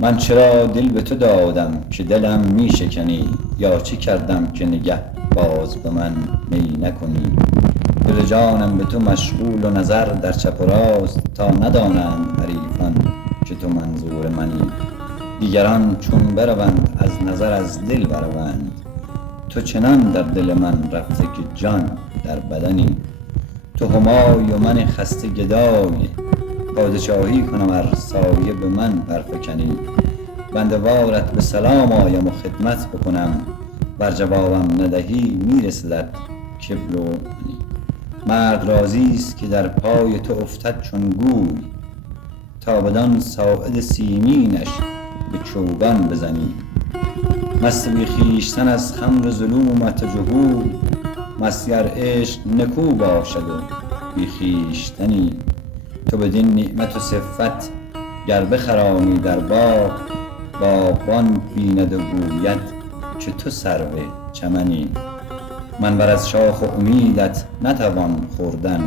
من چرا دل به تو دادم که دلم می شکنی؟ یا چه کردم که نگه باز به من می نکنی؟ دل جانم به تو مشغول و نظر در چپ و راست، تا ندانند حریفان که تو منظور منی. دیگران چون بروند از نظر از دل بروند، تو چنان در دل من رفته که جان در بدنی. تو همای و من خسته گدای، پادشاهی کنم ار سایه به من برفکنی. بنده وارت به سلام آیم و خدمت بکنم، بر جوابم ندهی میرسدت کبر و منی. مرد راضی است که در پای تو افتد چون گوی، تا بدان ساعد سیمینش به چوگان بزنی. مست بی خویشتن از خمر ظلومت و جهود، مستی ار عشق نکو باشد و بی خویشتنی. تو بدین نعمت و صفت گر بخرامی در باغ، باغبان بیند و گوید که تو سرو چمنی. من بر از شاخ امیدت نتوان خوردن،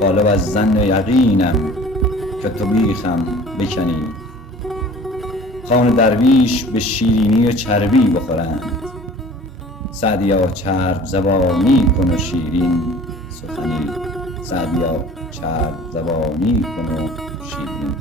غالب از ظن یقینم که تو بیخم بکنی. خوان درویش به شیرینی و چربی بخورند، سعدیا چرب زبانی کن و شیرین سخنی. سعدیا چرب زبانی کن و شیرین